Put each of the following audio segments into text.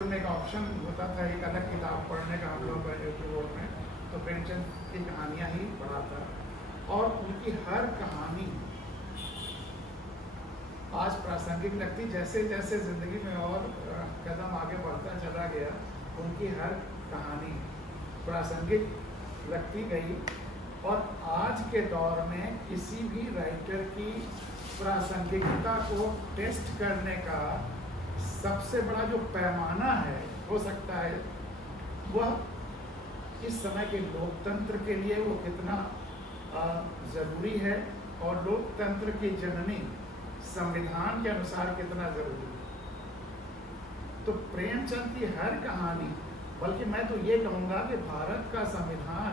में का ऑप्शन होता था, एक अलग किताब पढ़ने का हम लोग यूट्यूब बोर्ड में, तो प्रेमचंद की कहानियाँ ही पढ़ा था। और उनकी हर कहानी आज प्रासंगिक लगती, जैसे जैसे ज़िंदगी में और कदम आगे बढ़ता चला गया, उनकी हर कहानी प्रासंगिक लगती गई। और आज के दौर में किसी भी राइटर की प्रासंगिकता को टेस्ट करने का सबसे बड़ा जो पैमाना है हो सकता है, वह इस समय के लोकतंत्र के लिए वो कितना ज़रूरी है और लोकतंत्र की जननी संविधान के अनुसार कितना ज़रूरी है। तो प्रेमचंद की हर कहानी, बल्कि मैं तो ये कहूँगा कि भारत का संविधान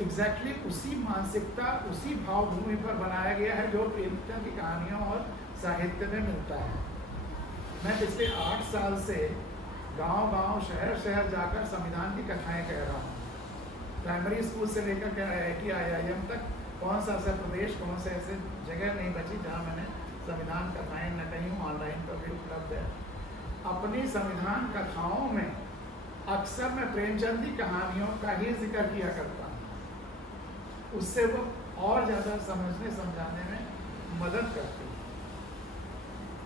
एग्जैक्टली उसी मानसिकता, उसी भावभूमि पर बनाया गया है जो प्रेमचंद की कहानियों और साहित्य में मिलता है। मैं पिछले 8 साल से गांव-गांव, शहर-शहर जाकर संविधान की कथाएं कह रहा हूँ। प्राइमरी स्कूल से लेकर के IIT, IIM तक कौन सा ऐसा प्रदेश, कौन से ऐसे जगह नहीं बची जहाँ मैंने संविधान कथाएं न कहीं ऑनलाइन पर भी उपलब्ध है। अपनी संविधान कथाओं में अक्सर मैं प्रेमचंद की कहानियों का ही जिक्र किया करता हूँ। उससे वो और ज़्यादा समझने समझाने में मदद करती है।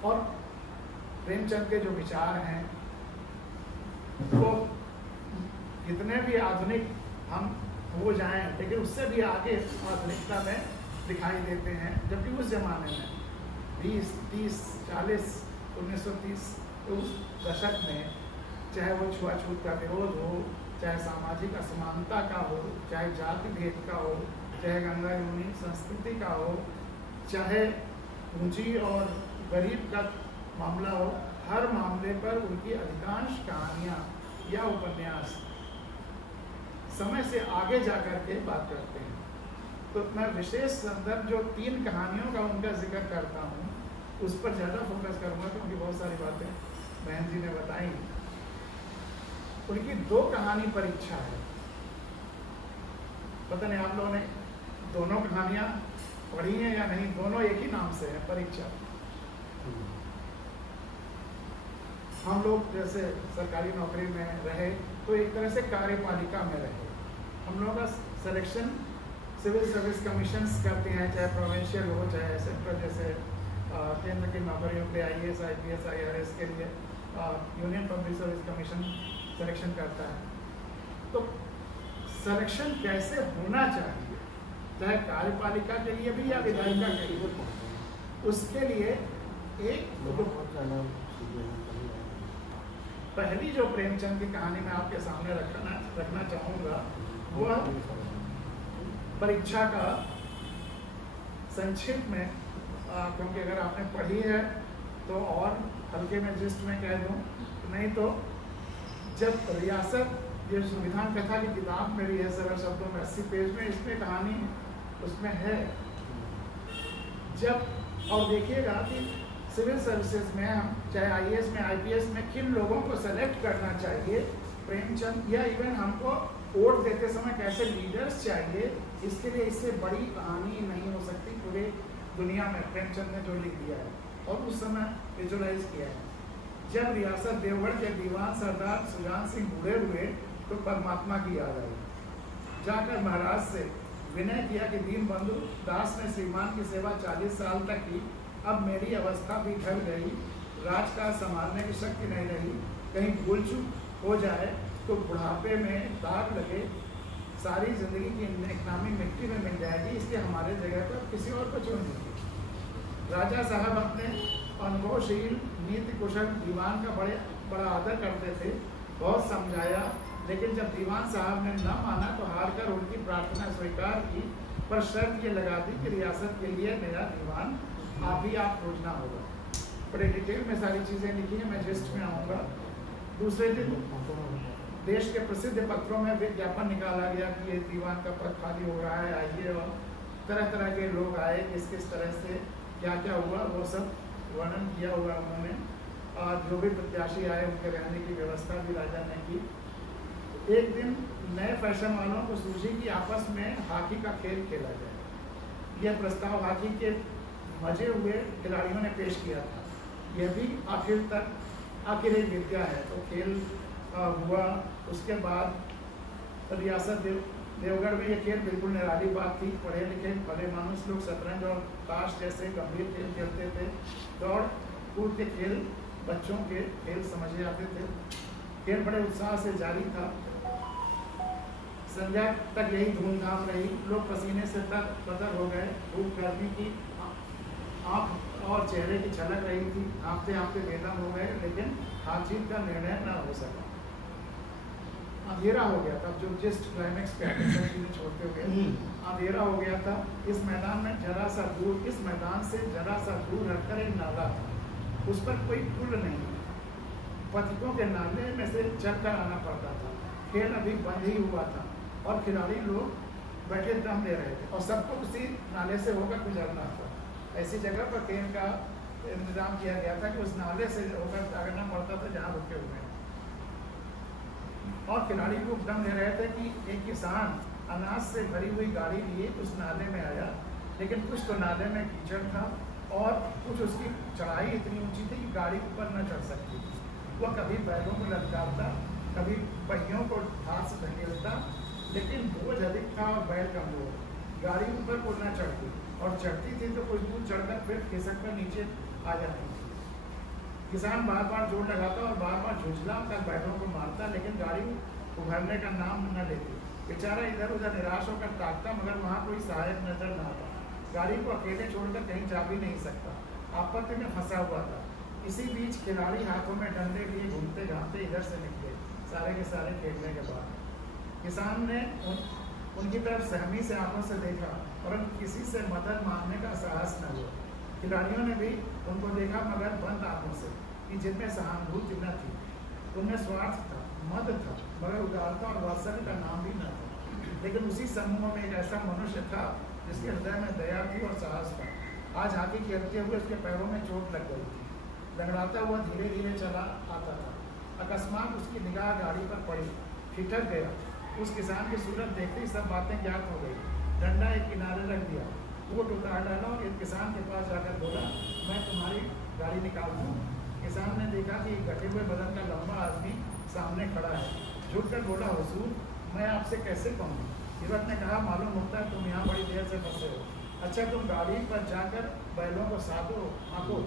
और प्रेमचंद के जो विचार हैं वो कितने भी आधुनिक हम हो जाएं, लेकिन उससे भी आगे आधुनिकता में दिखाई देते हैं। जबकि उस जमाने में 20, 30, 40, 1930 उस दशक में, चाहे वो छुआछूत का विरोध हो, चाहे सामाजिक असमानता का हो, चाहे जाति भेद का हो, चाहे गंगा यमुनी संस्कृति का हो, चाहे पूंजी और गरीब का मामला हो, हर मामले पर उनकी अधिकांश कहानियाँ या उपन्यास समय से आगे जाकर के बात करते हैं। तो मैं विशेष संदर्भ जो 3 कहानियों का उनका जिक्र करता हूँ, उस पर ज़्यादा फोकस करूँगा क्योंकि बहुत सारी बातें बहन जी ने बताई। उनकी 2 कहानी परीक्षा है। पता नहीं आप लोगों ने दोनों कहानियाँ पढ़ी हैं या नहीं। दोनों एक ही नाम से है, परीक्षा। हम लोग जैसे सरकारी नौकरी में रहे तो एक तरह से कार्यपालिका में रहे। हम लोगों का सिलेक्शन सिविल सर्विस कमीशंस करते हैं, चाहे प्रोविंशियल हो चाहे सेंट्रल, जैसे केंद्र की नौकरियों के IAS, IPS, IRS के लिए union public service commission selection करता है। तो सिलेक्शन कैसे होना चाहिए, चाहे कार्यपालिका के लिए भी या विधायिका के लिए, उसके लिए एक पहली जो प्रेमचंद की कहानी मैं आपके सामने रखना चाहूँगा, वह परीक्षा का संक्षिप्त में, क्योंकि अगर आपने पढ़ी है तो और हल्के में जिस्ट में कह दूँ, नहीं तो जब रियासत, ये संविधान कथा की किताब मेरी है सरल शब्दों में 80 पेज में, इसमें कहानी उसमें है। जब और देखिएगा कि सिविल सर्विसेज में हम चाहे IAS में, IPS में किन लोगों को सेलेक्ट करना चाहिए, प्रेमचंद, या इवन हमको वोट देते समय कैसे लीडर्स चाहिए, इसके लिए इससे बड़ी कहानी नहीं हो सकती पूरे दुनिया में। प्रेमचंद ने जो लिख दिया है और उस समय विजुअलाइज किया है। जब रियासत देवगढ़ के दीवान सरदार सुजान सिंह बूढ़े हुए तो परमात्मा की याद आई। जाकर महाराज से विनय किया कि दीनबंधु दास ने श्रीमान की सेवा 40 साल तक की, अब मेरी अवस्था भी ढल गई, राजकाज संभालने की शक्ति नहीं रही, कहीं भूल चूक हो जाए तो बुढ़ापे में दाग लगे, सारी जिंदगी की नेकनामी मिट्टी में मिल जाएगी, इसलिए हमारे जगह पर किसी और को चुन लीजिए। राजा साहब अपने अनुभवशील नीति कुशल दीवान का बड़ा आदर करते थे। बहुत समझाया, लेकिन जब दीवान साहब ने न माना तो हार कर उनकी प्रार्थना स्वीकार की, पर शर्त ये लगा दी कि रियासत के लिए नया दीवान आप खोजना होगा। बड़े डिटेल में सारी चीज़ें लिखी हैं, मैं जिस्ट में आऊँगा। दूसरे दिन देश के प्रसिद्ध पत्रों में विज्ञापन निकाला गया कि ये दीवान का पद खाली हो रहा है, आइए। और तरह तरह के लोग आए, किस तरह से क्या क्या हुआ वो सब वर्णन किया हुआ उन्होंने। जो भी प्रत्याशी आए उनके रहने की व्यवस्था भी राजा ने की। एक दिन नए फैशन वालों को सूझी कि आपस में हॉकी का खेल खेला जाए। यह प्रस्ताव हॉकी के मजे हुए खिलाड़ियों ने पेश किया था। यह भी आखिर तक आखिर एक विद्या है। तो खेल हुआ। उसके बाद रियासत देवगढ़ में ये खेल बिल्कुल निराली बात थी। पढ़े लिखे भले मानुस लोग शतरंज और ताश जैसे गंभीर खेल खेलते थे। दौड़ कूद के खेल बच्चों के खेल समझे जाते थे। खेल बड़े उत्साह से जारी था। संध्या तक यही धूमधाम रही। लोग पसीने से तर हो गए। धूप गर्मी की आँख और चेहरे की झलक रही थी। हाँफते हाँफते बेदम हो गए, लेकिन हार जीत का निर्णय न हो सका। अंधेरा हो गया था। जो जस्ट क्लाइमेक्स पे छोड़ते हुए अंधेरा हो गया था। इस मैदान में जरा सा दूर, इस मैदान से जरा सा दूर हटकर एक नाला था। उस पर कोई पुल नहीं। पथिकों के नाले में से चलकर आना पड़ता था। खेल अभी बंद ही हुआ था और खिलाड़ी लोग बैठे दम ले रहे थे और सबको उसी नाले से होकर गुजरना था। ऐसी जगह पर खेल का इंतजाम किया गया था कि उस नाले से होकर आगना पड़ता था जहाँ रुके हुए हैं। और खिलाड़ी लोग दम ले रहे थे कि एक किसान अनाज से भरी हुई गाड़ी लिए उस नाले में आया, लेकिन कुछ तो नाले में कीचड़ था और कुछ उसकी चढ़ाई इतनी ऊंची थी कि गाड़ी ऊपर न चढ़ सकती। वह कभी बैलों को लटकाता, कभी पहियों को हाथ से धकेलता, लेकिन बोझ अधिक था और बैल कमजोर। गाड़ी ऊपर को न चढ़ती और चढ़ती थी तो कुछ दूर चढ़कर फिर खिसक कर नीचे आ जाती थी। किसान बार बार जोर लगाता और बार बार झुझला कर बैलों को मारता, लेकिन गाड़ी उभरने का नाम न लेती। बेचारा इधर उधर निराश होकर ताकता, मगर वहाँ कोई सहायक नजर न आता। गाड़ी को अकेले छोड़कर कहीं जा भी नहीं सकता, आपत्ति में फंसा हुआ था। इसी बीच खिलाड़ी हाथों में डंडे लिए घूमते घामते इधर से निकले, सारे के सारे खेलने के बाद। किसान ने उनकी तरफ सहमी से आंखों से देखा, परंतु किसी से मदद मांगने का साहस न हुआ। खिलाड़ियों ने भी उनको देखा, मगर बंद आंखों से, कि जिनमें सहानुभूति न थी। उनमें स्वार्थ था, मद था, मगर उदारता और वात्सल्य का नाम भी न था। लेकिन उसी समूह में एक ऐसा मनुष्य था जिसके हृदय में दया थी और साहस था। आज हाथी खेलते हुए उसके पैरों में चोट लग गई थी। लंगड़ाता हुआ धीरे धीरे चला आता था। अकस्मात उसकी निगाह गाड़ी पर पड़ी, ठिठक गया। उस किसान की सूरत देखते ही सब बातें ज्ञात हो गई। डंडा एक किनारे रख दिया, वो उतार डाला और एक किसान के पास जाकर बोला, मैं तुम्हारी गाड़ी निकाल दूँ। किसान ने देखा कि गठे हुए बदन का लंबा आदमी सामने खड़ा है। झुककर बोला, हुजूर मैं आपसे कैसे कहूँ। युवक ने कहा, मालूम होता है तुम यहाँ बड़ी देर से फंसे हो। अच्छा तुम गाड़ी पर जाकर बैलों को साधो, आंको,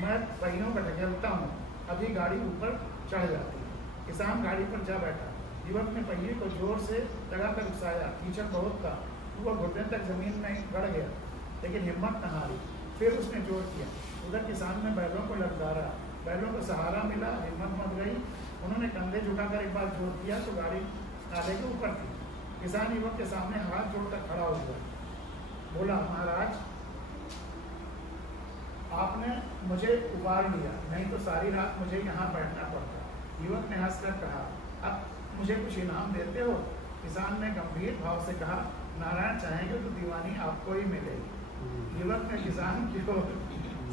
मैं पहियों पर ढकेलता हूँ, अभी गाड़ी ऊपर चढ़ जाती है। किसान गाड़ी पर जा बैठा। युवक ने पहिए को जोर से लगाकर उकसाया। कीचड़ बहुत था, वह घुटने तक जमीन में गड़ गया, लेकिन हिम्मत न हारी। फिर उसने जोर किया। उधर किसान ने बैलों को ललकारा। बैलों को सहारा मिला, हिम्मत मच गई। उन्होंने कंधे झुकाकर एक बार जोर किया तो गाड़ी नाले के ऊपर थी। किसान युवक के सामने हाथ जोड़कर खड़ा हो गया, बोला, महाराज आपने मुझे उबार लिया, नहीं तो सारी रात मुझे यहाँ बैठना पड़ता। युवक ने हंसकर कहा, अब मुझे कुछ इनाम देते हो। किसान ने गंभीर भाव से कहा, नारायण चाहेंगे तो दीवानी आपको ही मिलेगी। युवक ने किसान को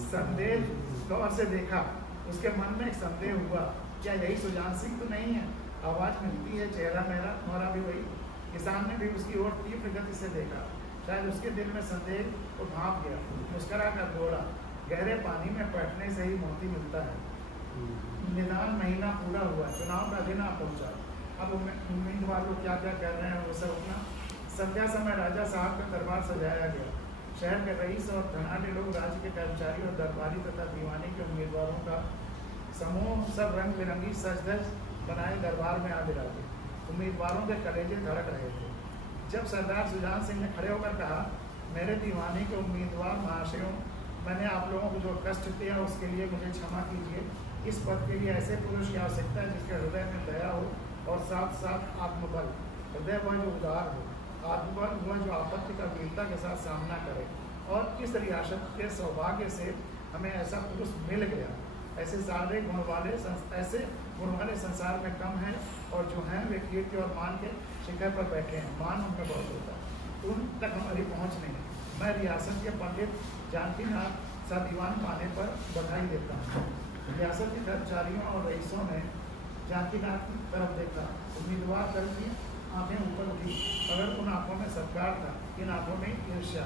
संदेह तौर से देखा। उसके मन में एक संदेह हुआ, क्या यही सुजान सिंह तो नहीं है। आवाज मिलती है, चेहरा मेरा मोरा भी वही। किसान ने भी उसकी ओर तीव्र गति से देखा। शायद उसके दिल में संदेह को भाप गया। मुस्करा कर बोला, गहरे पानी में बैठने से ही मोती मिलता है। निदान महीना पूरा हुआ, चुनाव का दिन आ पहुंचा। अब उम्मीदवार लोग क्या क्या कह रहे हैं वो सब अपना। संध्या समय राजा साहब का दरबार सजाया गया। शहर के रईस और धनाढ़ लोग, राज्य के कर्मचारी और दरबारी तथा दीवानी के उम्मीदवारों का समूह सब रंग बिरंगी सज धज बनाए दरबार में आ बिराजे। उम्मीदवारों के कलेजे धड़क रहे थे। जब सरदार सुजान सिंह ने खड़े होकर कहा, मेरे दीवानी के उम्मीदवार महाशयों, मैंने आप लोगों को जो कष्ट दिया उसके लिए मुझे क्षमा कीजिए। इस पद के लिए ऐसे पुरुष की आवश्यकता है जिसके हृदय में दया हो और साथ साथ आत्मबल। हृदय वह जो उदार हो, आत्मबल वह जो आपत्ति का वीरता के साथ सामना करे। और इस रियासत के सौभाग्य से हमें ऐसा पुरुष मिल गया। ऐसे सारे गुण वाले संसार में कम हैं, और जो हैं वे कीर्ति और मान के शिखर पर बैठे हैं। मान उनमें बहुत होता है, उन तक हमारी पहुँच नहीं है। मैं रियासत के पंडित जानकीनाथ सा दीवान पाने पर बधाई देता हूँ। रियासत के कर्मचारियों और रईसों ने जानकीनाथ की तरफ देखा। उम्मीदवार दल की आंखें ऊपर उठी, मगर उन आंखों में सत्कार था, इन आंखों में ईर्ष्या।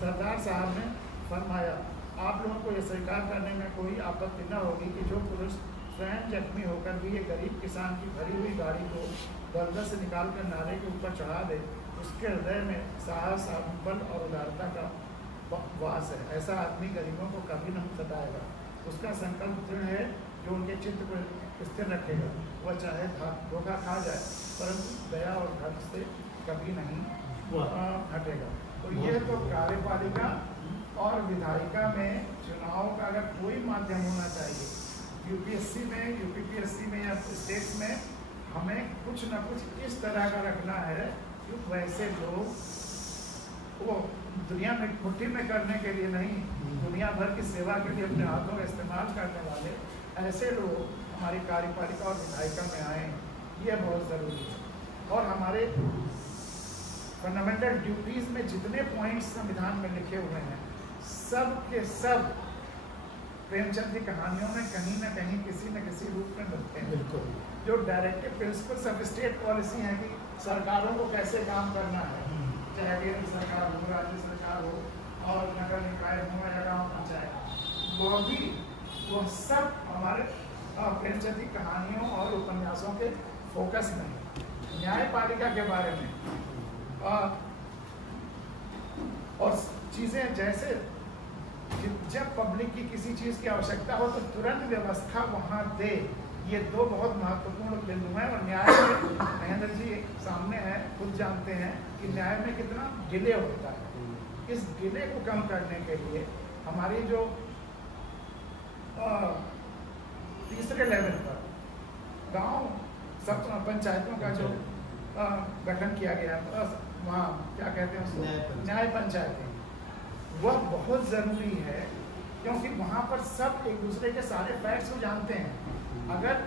सरदार साहब ने फरमाया, आप लोगों को ये स्वीकार करने में कोई आपत्ति न होगी कि जो पुरुष स्वयं जख्मी होकर भी ये गरीब किसान की भरी हुई गाड़ी को दलदल से निकाल कर नाले के ऊपर चढ़ा दे, उसके हृदय में साहस, आत्मबल और उदारता का वास है। ऐसा आदमी गरीबों को कभी नहीं सताएगा। उसका संकल्प दृढ़ है जो उनके चित्त को स्थिर रखेगा। वह चाहे धोखा खा जाए परंतु दया और धर्म से कभी नहीं हटेगा। तो ये तो कार्यपालिका और विधायिका में चुनाव का अगर कोई माध्यम होना चाहिए, यूपीएससी में, यूपीपीएससी में या स्टेट्स में हमें कुछ न कुछ इस तरह का रखना है कि वैसे लोग वो दुनिया में मुट्ठी में करने के लिए नहीं, दुनिया भर की सेवा के लिए अपने हाथों का इस्तेमाल करने वाले ऐसे लोग हमारी कार्यपालिका और विधायिका में आए, ये बहुत ज़रूरी है। और हमारे फंडामेंटल ड्यूटीज़ में जितने पॉइंट्स संविधान में लिखे हुए हैं, सब के सब प्रेमचंद की कहानियों में कहीं ना कहीं किसी न किसी रूप में मिलते हैं। बिल्कुल, जो directive principles of state policy है कि सरकारों को कैसे काम करना है, चाहे केंद्र सरकार हो, राज्य सरकार हो और नगर निकाय हो या गाँव पंचायत, वो सब हमारे प्रेमचंद की कहानियों और उपन्यासों के फोकस में है। न्यायपालिका के बारे में और चीज़ें जैसे जब पब्लिक की किसी चीज़ की आवश्यकता हो तो तुरंत व्यवस्था वहाँ दे, ये दो बहुत महत्वपूर्ण बिंदु हैं। और न्याय में महेंद्र जी सामने हैं, खुद जानते हैं कि न्याय में कितना डिले होता है। इस डिले को कम करने के लिए हमारी जो तीसरे लेवल पर गांव सब पंचायतों का जो गठन किया गया, वहाँ क्या कहते हैं उसको, न्याय पंचायतें, वह बहुत ज़रूरी है क्योंकि वहाँ पर सब एक दूसरे के सारे फैक्ट्स को जानते हैं। अगर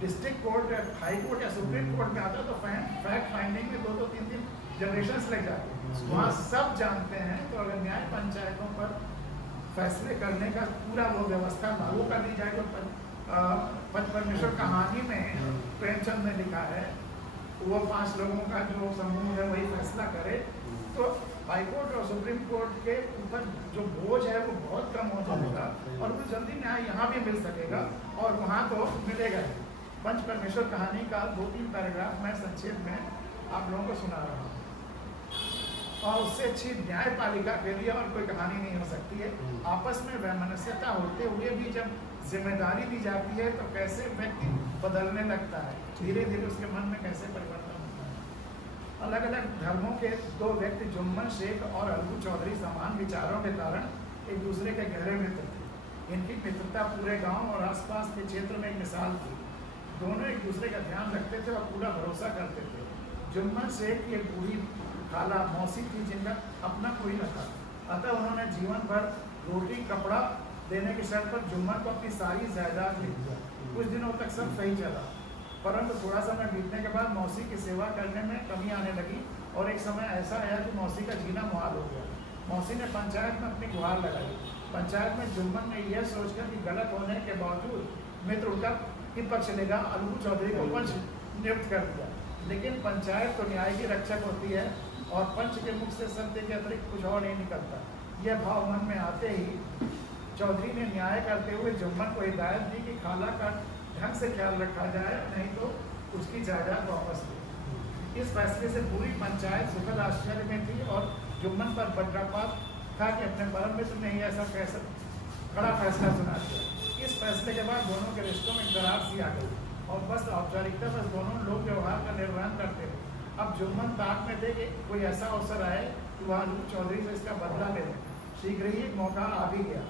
डिस्ट्रिक्ट कोर्ट, हाई कोर्ट या सुप्रीम कोर्ट में आता है तो फैक्ट फाइंडिंग में 2-2, 3-3 जनरेशंस लग जाते हैं। वहाँ सब जानते हैं। तो अगर न्याय पंचायतों पर फैसले करने का पूरा वो व्यवस्था लागू कर दी जाए, जो पंच परमेश्वर कहानी में प्रेमचंद ने लिखा है, वो 5 लोगों का जो समूह है वही फैसला करे, तो हाई कोर्ट और सुप्रीम कोर्ट के ऊपर जो बोझ है वो बहुत कम हो जाएगा और वो जल्दी न्याय यहाँ भी मिल सकेगा और वहाँ तो मिलेगा ही। पंच परमेश्वर कहानी का 2-3 पैराग्राफ मैं संक्षेप में आप लोगों को सुना रहा हूँ। और उससे अच्छी न्यायपालिका के लिए और कोई कहानी नहीं हो सकती है। आपस में वैमनस्यता होते हुए भी जब जिम्मेदारी दी जाती है तो कैसे व्यक्ति बदलने लगता है, धीरे धीरे उसके मन में कैसे परिवर्तन होता है। अलग अलग धर्मों के 2 व्यक्ति, जुम्मन शेख और अलगू चौधरी, समान विचारों के कारण एक दूसरे के गहरे मित्र थे। इनकी मित्रता पूरे गांव और आसपास के क्षेत्र में एक मिसाल थी। दोनों एक दूसरे का ध्यान रखते थे और पूरा भरोसा करते थे। जुम्मन शेख की एक बूढ़ी खाला मौसी थी जिनका अपना कोई न था, अतः उन्होंने जीवन भर रोटी कपड़ा देने की शर्त पर जुम्मन को अपनी सारी जायदाद लिख दिया। कुछ दिनों तक सब सही चला, परंतु थोड़ा समय बीतने के बाद मौसी की सेवा करने में कमी आने लगी और एक समय ऐसा आया कि मौसी का जीना मुहाल हो गया। मौसी ने पंचायत में अपनी गुहार लगाई। पंचायत में जुम्मन ने यह सोचकर कि गलत होने के बावजूद मित्र उनका ही पक्ष लेगा, अलगू चौधरी को पंच नियुक्त कर दिया। लेकिन पंचायत तो न्याय की रक्षक होती है और पंच के मुख से सत्य के अतिरिक्त कुछ और नहीं निकलता। यह भाव मन में आते ही चौधरी ने न्याय करते हुए जुम्मन को हिदायत दी कि खाला का ढंग से ख्याल रखा जाए, नहीं तो उसकी जायदाद वापस दे। इस फैसले से पूरी पंचायत सुखद आश्चर्य में थी और जुम्मन पर वज्रपात था कि अपने परम मित्र ने ही ऐसा कैसा बड़ा फैसला सुना दिया। इस फैसले के बाद दोनों के रिश्तों में दरार सी आ गई और बस औपचारिकता बस दोनों लोग व्यवहार का निर्वहन करते थे। अब जुम्मन ताक में थे कि कोई ऐसा अवसर आए कि वह अलगू चौधरी से इसका बदला ले लें। शीघ्र ही एक मौका आ भी गया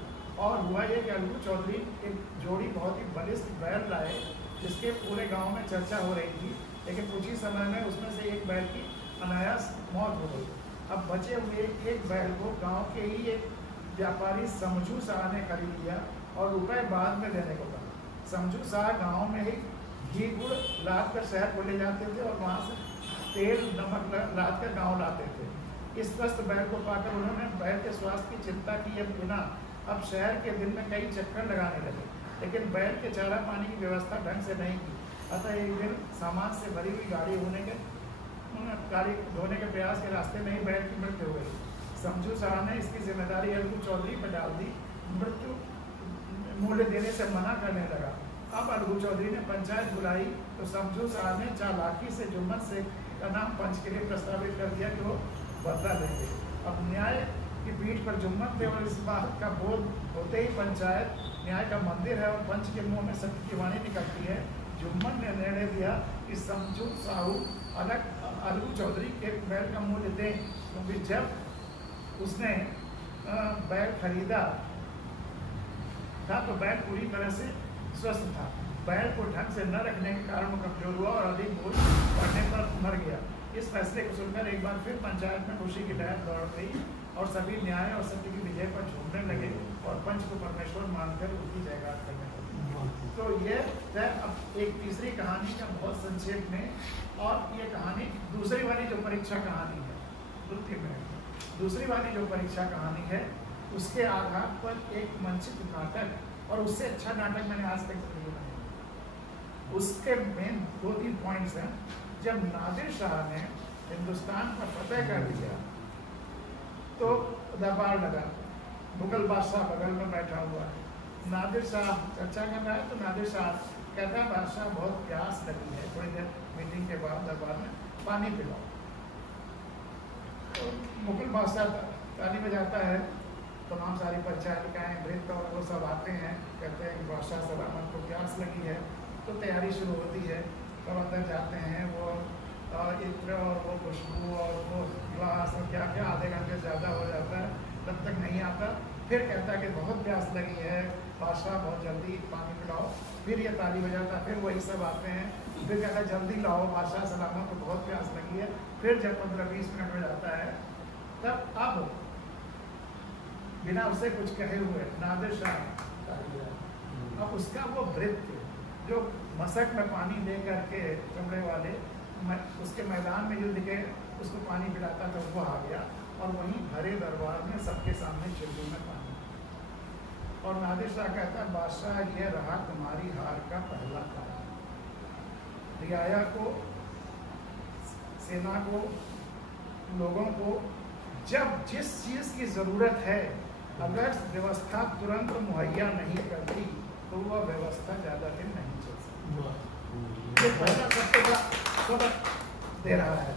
और हुआ ये कि अलगू चौधरी एक जोड़ी बहुत ही बलिष्ठ बैल लाए जिसके पूरे गांव में चर्चा हो रही थी, लेकिन कुछ ही समय में उसमें से एक बैल की अनायास मौत हो गई। अब बचे हुए एक बैल को गांव के ही एक व्यापारी समझू शाह ने खरीद लिया और रुपए बाद में देने को कहा। समझू शाह गाँव में ही घी गुड़ लाद कर शहर को ले जाते थे और वहाँ से तेल नमक लाद कर गाँव लाते थे। इस स्वस्थ बैल को पाकर उन्होंने बैल के स्वास्थ्य की चिंता की बिना अब शहर के दिन में कई चक्कर लगाने लगे, लेकिन बैल के चारा पानी की व्यवस्था ढंग से नहीं की। अतः एक दिन सामान से भरी हुई गाड़ी धोने के प्रयास के रास्ते में ही बैल की मृत्यु हो गई। समझू शाह ने इसकी जिम्मेदारी अलगू चौधरी पर डाल दी मृत्यु मूल्य देने से मना करने लगा। अब अलगू चौधरी ने पंचायत बुलाई तो समझू साहब ने चालाकी से जुम्मन से का नाम पंच के लिए प्रस्तावित कर दिया कि वो बदला लेंगे। अब न्याय की पीठ पर जुम्मन थे और इस बात का बोध होते ही पंचायत न्याय का मंदिर है और पंच के मुंह में सत्य की वाणी निकलती है। जुम्मन ने निर्णय दिया कि समझू साहू अलगू चौधरी के बैल का मूल्य दें, क्योंकि जब उसने बैल खरीदा था तो बैल पूरी तरह से स्वस्थ था। बैल को ढंग से न रखने के कारण वो कमजोर हुआ और अधिक बोझ पड़ने पर मर गया। इस फैसले को सुनकर एक बार फिर पंचायत में खुशी की लहर दौड़ गई और सभी न्याय और सत्य की विजय पर झूमने लगे और पंच को परमेश्वर मानकर उसकी जयगार करने लगे। तो ये है अब एक तीसरी कहानी का बहुत संक्षेप में, और ये कहानी दूसरी वाली जो परीक्षा कहानी है, दूसरी वाली जो परीक्षा कहानी है उसके आधार पर एक मंचित नाटक, और उससे अच्छा नाटक मैंने आज तक नहीं बनाया। उसके मेन 2-3 पॉइंट्स हैं। जब नादिर शाह ने हिंदुस्तान पर फतेह कर दिया तो दरबार लगा, मुगल बादशाह बगल में बैठा हुआ है, नादिर शाह चर्चा कर रहा है तो नादिर शाह कहता है बादशाह बहुत प्यास लगी है, थोड़ी देर मीटिंग के बाद दरबार में पानी पिलाओ। तो मुगल बादशाह ताली बजाता है, तमाम सारी परिचारिकाएँ वृत्त और वो सब आते हैं, कहते हैं कि बादशाह सलामत को प्यास लगी है। तो तैयारी शुरू होती है, तब अंदर जाते हैं, वो इत्र और वो खुशबू और वो गिलास और क्या क्या, आधे घंटे ज़्यादा हो जाता है, तब तक नहीं आता। फिर कहता है कि बहुत प्यास लगी है बादशाह, बहुत जल्दी पानी पिलाओ। फिर ये ताली बजाता, फिर वही सब आते हैं, फिर कहता है जल्दी लाओ बादशाह सलामत को बहुत प्यास लगी है। फिर जब 15-20 मिनट हो जाता है तब अब बिना उससे कुछ कहे हुए नादिर शाह अब उसका वो वृत्त जो मशक में पानी ले करके चमड़े वाले उसके मैदान में युद्ध के उसको पानी पिलाता था, वो आ गया और वहीं भरे दरबार में सबके सामने चिल्लू में पानी। और नादिर शाह कहता है बादशाह ये रहा तुम्हारी हार का पहला कारण। रियाया को, सेना को, लोगों को जब जिस चीज़ की ज़रूरत है अगर व्यवस्था तुरंत मुहैया नहीं करती तो वह व्यवस्था ज़्यादा दिन नहीं चल सकती। ये पहला सबसे बड़ा सबक दे रहा है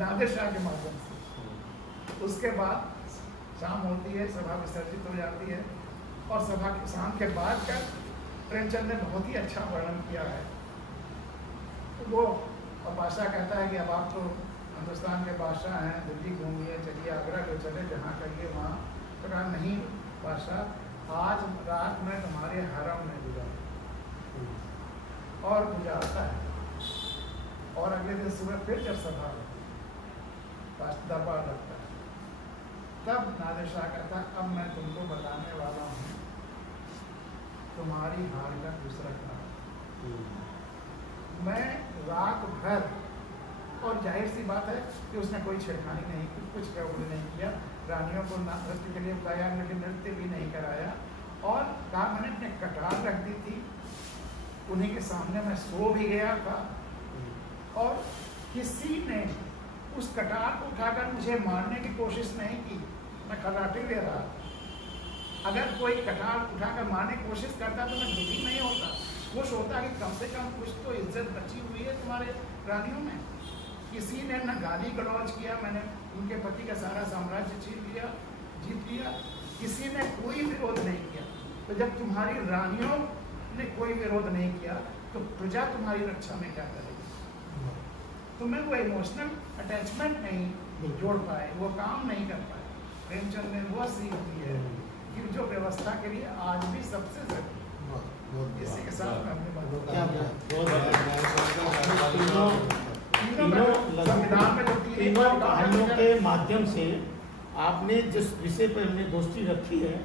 नादिर शाह के माध्यम से। उसके बाद शाम होती है, सभा विसर्जित हो जाती है और सभा के शाम के बाद का प्रेमचंद ने बहुत ही अच्छा वर्णन किया है। तो वो और बादशाह कहता है कि अब आप तो हिंदुस्तान के बादशाह हैं, दिल्ली घूमिए, चलिए आगरा को चले, जहाँ करिए वहाँ। तो कहा नहीं बादशाह, आज रात में तुम्हारे हरम में गुजारा, और गुजारता है। और अगले दिन सुबह फिर जब सभा दरबार लगता है तब नादिर शाह कहता अब मैं तुमको बताने वाला हूँ तुम्हारी हार का दूसरा कारण। मैं रात भर, और जाहिर सी बात है कि उसने कोई छेड़खानी नहीं की, कुछ गड़बड़ नहीं किया, रानियों को नृत्य के लिए बुलाया, नृत्य भी नहीं कराया, और कहा मैंने अपने कटार रख दी थी, उन्हीं के सामने मैं सो भी गया था और किसी ने उस कटार को उठाकर मुझे मारने की कोशिश नहीं की, मैं खर्राटे ले रहा था। अगर कोई कटार उठाकर मारने की कोशिश करता तो मैं दुखी नहीं होता, खुश होता कि कम से कम कुछ तो इज्जत बची हुई है तुम्हारे रानियों में। किसी ने न गाली गलौज किया, मैंने उनके पति का सारा साम्राज्य जीत लिया, किसी ने कोई विरोध नहीं किया। तो जब तुम्हारी रानियों ने कोई विरोध नहीं किया तो प्रजा तुम्हारी रक्षा में क्या करेगी? तुम्हें वो इमोशनल अटैचमेंट नहीं जोड़ पाए, वो काम नहीं कर पाए। प्रेमचंद ने वो सीख दी है कि जो व्यवस्था के लिए आज भी सबसे जरूरी। इसी के साथ तीनों कहानियों के माध्यम से आपने जिस विषय पर हमने गोष्ठी रखी है